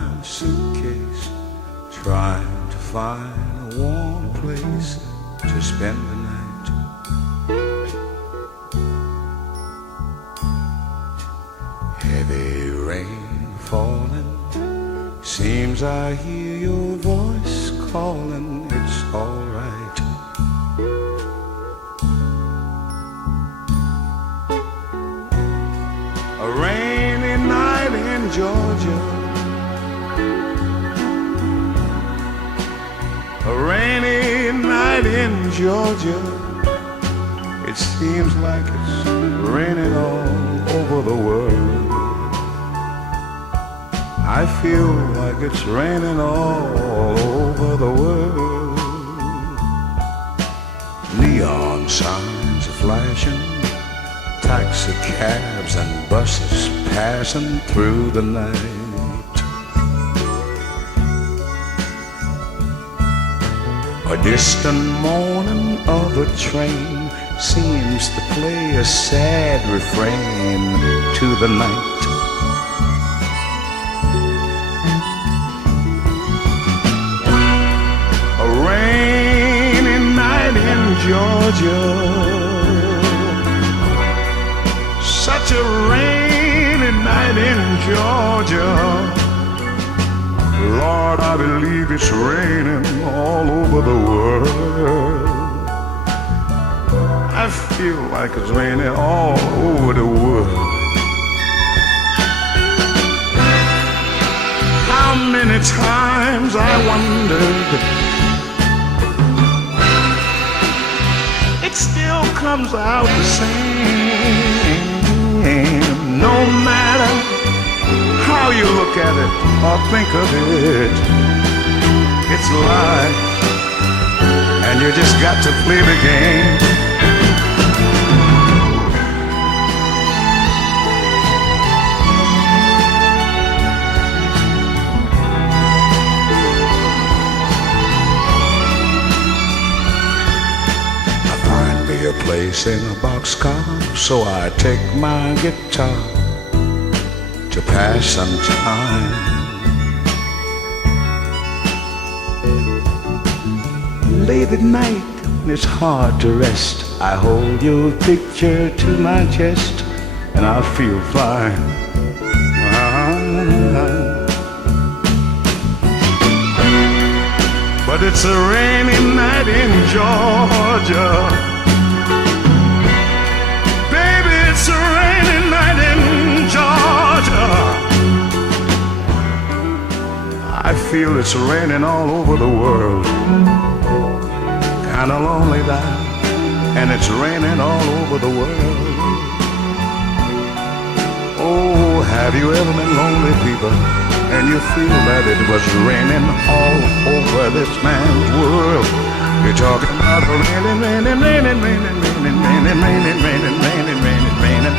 and suitcase, trying to find a warm place to spend the night. Heavy rain falling, seems I hear your voice calling. It's all right. A rainy night in Georgia, a rainy night in Georgia. It seems like it's raining all over the world. I feel like it's raining all over the world. Neon signs are flashing, taxi cabs and buses passing through the night. A distant moaning of a train seems to play a sad refrain to the night. A rainy night in Georgia, such a rainy night in Georgia. Lord, I believe it's raining all over the world. I feel like it's raining all over the world. How many times I wondered, it still comes out the same. No matter how you look at it or think of it, it's life, and you just got to play the game. A place in a boxcar, so I take my guitar to pass some time. Late at night, when it's hard to rest, I hold your picture to my chest, and I feel fine. But it's a rainy night in Georgia. It's a rainy night in Georgia. I feel it's raining all over the world. Kinda lonely now, and it's raining all over the world. Oh, have you ever been lonely, people, and you feel that it was raining all over this man's world? You're talking about raining, raining, raining, raining, raining, raining, raining, raining, raining, raining, raining